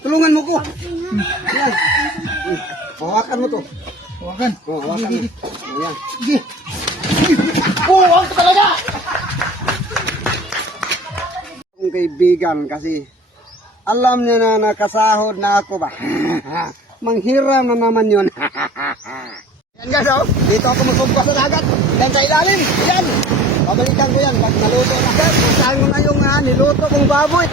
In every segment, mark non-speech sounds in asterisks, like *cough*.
Tulungan mo ko. Yan. Hawakan mo to. Hawakan. Oh, hawakan mo. Ayan. Sige. Oh, ang talaga! Kung kaibigan kasi alam niya na nakasahod na ako ba. *laughs* Manghiram na naman yun. *laughs* yan guys, oh. Dito ako magkumpa sa dagat. Yan sa ilalim. Yan. Babalikan ko yan. Pag naluto na. Guys, masahin mo na yung ah, niluto kong baboy.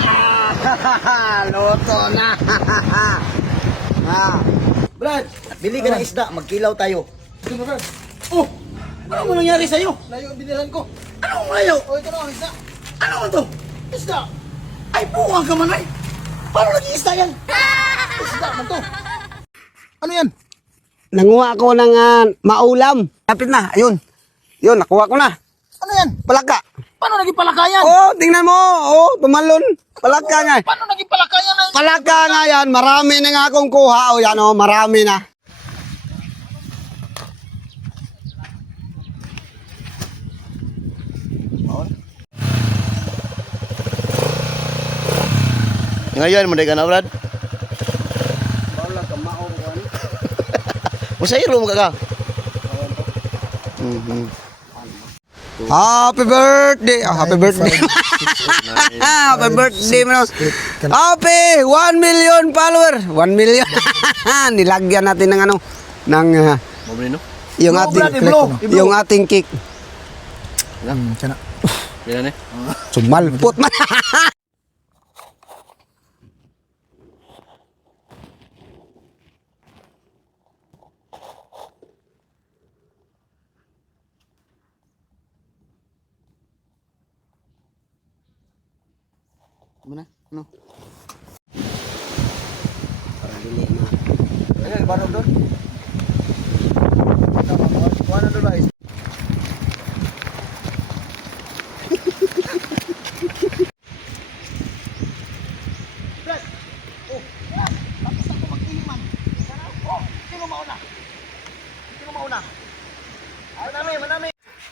Ah, *laughs* luto na. *laughs* ah. Brad, bili ka ng isda, magkilaw tayo. Ito na, Brad. Oh, ano mo nangyari sa'yo? Layo ang binilhan ko. Ano mo layo? Oh, ito na ang isda. Ano mo to? Isda. Ay, buwang ka man ay. Paano naging isda yan? *laughs* Isda man to. Ano yan? Nanguha ko ng ah, maulam. Kapit na. Ayun. Yun, nakuha ko na. Ano yan? Palaka. Paano naging palakayan? Oh, tingnan mo. Oh, tumalon. Palaka nga. Paano naging palakayan na Palaka nga yan. Marami na nga akong kuha. O yan, oh, marami na. Ngayon, mo ka na, Brad. *laughs* Masayro mo ka ka. Mhm. Happy birthday. Oh, happy birthday. *laughs* happy birthday, Manos. Happy 1 million follower. 1 million. *laughs* Nilagyan natin ng ano, ng no? yung ating yung ating cake. Hmm, sana. Bila ni? Sumalpot man. *laughs* Mana? Ano? Ayun, barog doon. Kuha na doon, guys.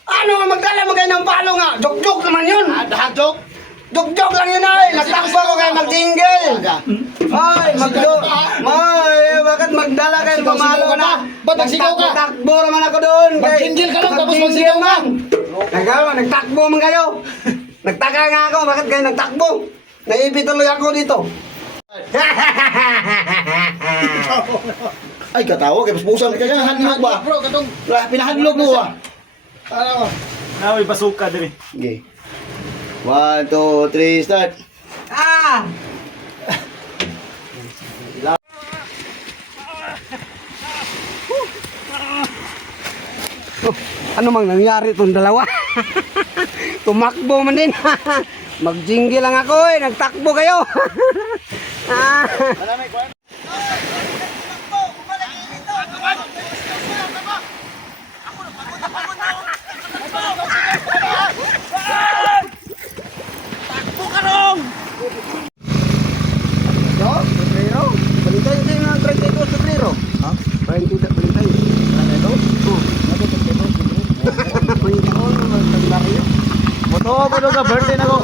Ano nga magdala mo kayo ng palo nga? Jok-jok naman yun. Dahadok! Jok-jok lang yun ay. Nagtakbo ko kayo mag-jingle. Ay, magdo. Ay, bakit magdala kayo ng pamalo na? Ba't nagsigaw ka? Nagtakbo naman ako doon. Mag-jingle ka lang, tapos Mag-jingle magsigaw ka. man. Nagawa, nagtakbo man kayo. Nagtaka nga ako, bakit kayo nagtakbo? Naipit tuloy ako dito. *laughs* Ay, katawa, kaya puspusan ka dyan, hadlok ba? Bro, katong. Lah, Pinahadlok mo ba? Ano? Naway basuka diri. Okay. One, two, three, start. Ah! Oh, ano mang nangyari itong dalawa? *laughs* Tumakbo man din. *laughs* Magjinggi lang ako eh. Nagtakbo kayo. *laughs* ah, તો બધો ભરતી નાખો